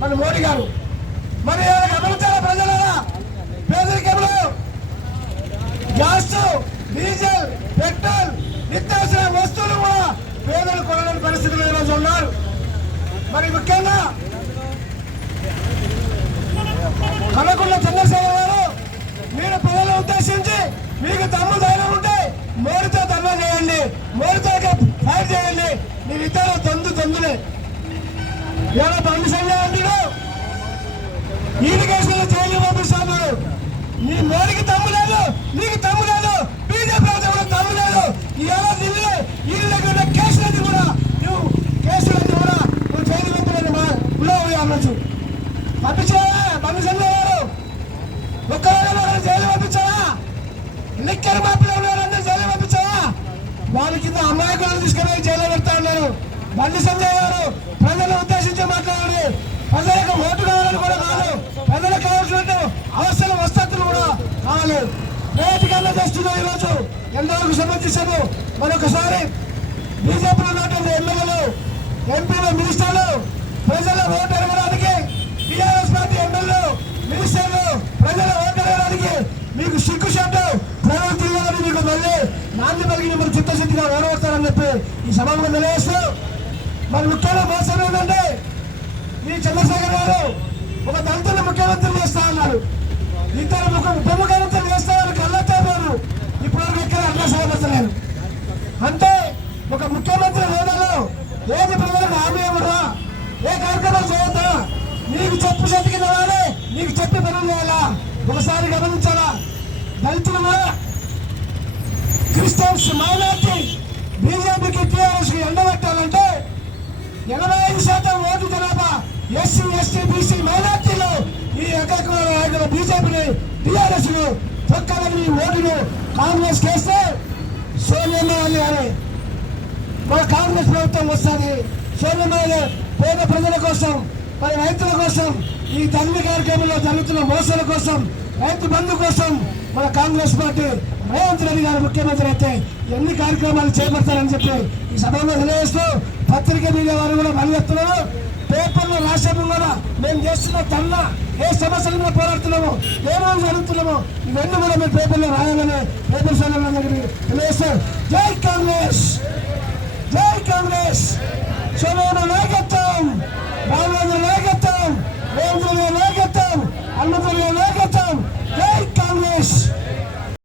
మన మోడీ గారు మరి గమనించాల ప్రజలారా, పేదరికంలో గ్యాస్, డీజిల్, పెట్రోల్, నిత్యావసర వస్తువులు కూడా పేదలు కొనలేని పరిస్థితులు ఈరోజు ఉన్నారు. మరి ముఖ్యంగా కనకుల చంద్రశేఖర్ గారు, మీరు ప్రజలను ఉద్దేశించి మీకు దమ్ము ధైర్యం ఉంటే మోడీతో ధర్నా చేయండి, మోడీతో ఫైట్ చేయండి. మీరు ఇతర తొందులే ఇలా బండి సంజయ్ అంటాడు, ఈయన కేసులో జైలు పంపిస్తాడు. నీ మోడీకి తమ్ము లేదు, నీకు తమ్ము లేదు, బీజేపీ కూడా తమ్ము లేదు. ఇలా ఢిల్లీ ఈయన దగ్గర కేసులన్నీ కూడా నువ్వు జైలు పంపలేదు అనొచ్చు. పంపించావా బండి సంజయ్ గారు? ఒక్కరోజు జైలు పంపించావా? నిక్కర మాపిలో ఉన్నారందరూ జైలు పంపించావా? వాళ్ళ కింద అమాయకులను తీసుకుని జైలు పెడతా ఉన్నారు. బండి సంజయ్ గారు ప్రజలను ఉద్దేశించి మాట్లాడారు. ప్రజలకు ఓటు కావాలని కూడా కాదు, ప్రజలకు కావాల్సినట్టు అవసరం వసతులు కూడా కావాలి. వేదికల్లో చేస్తున్నాం. ఈరోజు ఎంతవరకు సమర్థిస్తాము. మరొకసారి బీజేపీలో ఉన్నటువంటి ఎమ్మెల్యేలు, ఎంపీలు, మినిస్టర్లు ప్రజల ఓటు అడగడానికి, టీఆర్ఎస్ పార్టీ ఎమ్మెల్యేలు, మినిస్టర్లు ప్రజల ఓటు అడగడానికి మీకు సిగ్గుశాతం ప్రవర్తించాలని మీకు మళ్ళీ నాంది పలికి మీరు చిత్తశుద్ధిగా ఓడవస్తారని చెప్పి ఈ సభలో తెలియజేస్తూ, మరి ముఖ్యంగా మోసం ఏంటంటే ఈ చంద్రశేఖర్ గారు ఒక దళితులను ముఖ్యమంత్రి చేస్తా ఉన్నారు, ఇద్దరు ఉప ముఖ్యమంత్రులు చేస్తారని కళ్ళెత్తారు. ఇప్పటివరకు ఎక్కడ అడ్డా సాగలేదు. అంటే ఒక ముఖ్యమంత్రి హోదాలో ఏది ప్రజలకు హామీ ఇవ్వరా, ఏ కార్యక్రమాలు చేయొద్దా, నీకు చెప్పు శక్తికి రావాలి, నీకు చెప్పి పనులు చేయాలా? ఒకసారి గమనించాలా? దళితులు, క్రిస్టియన్స్, మైనార్టీ బీజేపీకి, టీఆర్ఎస్ కి ఎండబెట్టాలంటే 85% ఓటు జనాభా ఎస్సీ, ఎస్టీ, బీసీ, మైనార్టీలు ఈ ఏకైక బీజేపీని, టీఆర్ఎస్ ను తొక్కాలని ఓటును కాంగ్రెస్ కేస్తే సోనియా అని మన కాంగ్రెస్ ప్రభుత్వం వస్తుంది. సోనియా పేద ప్రజల కోసం, మరి రైతుల కోసం, ఈ ధర్మ కార్యక్రమంలో జరుగుతున్న మోసాల కోసం, రైతు బంధు కోసం మన కాంగ్రెస్ పార్టీ రేవంత్ రెడ్డి గారు ముఖ్యమంత్రి అయితే ఎన్ని కార్యక్రమాలు చేపడతారని చెప్పి ఈ సభలో తెలియజేస్తూ, పత్రిక మీడియా వారు కూడా మళ్ళీ చెప్తున్నారు. పేపర్లో రాష్ట్రం కూడా మేము చేస్తున్న ధర్నా, ఏ సమస్యల మీద పోరాడుతున్నామో, ఏ రోజు జరుగుతున్నామో ఇవన్నీ కూడా మేము పేపర్లో రాయాలని పేపర్ సోదరులందరికీ తెలియజేస్తారు. జై కాంగ్రెస్, జై కాంగ్రెస్. సోదరుల నాయకత్వం, రామేంద్ర నాయకత్వం, రేవంత్ రెడ్డి నాయకత్వం, హనుమంతు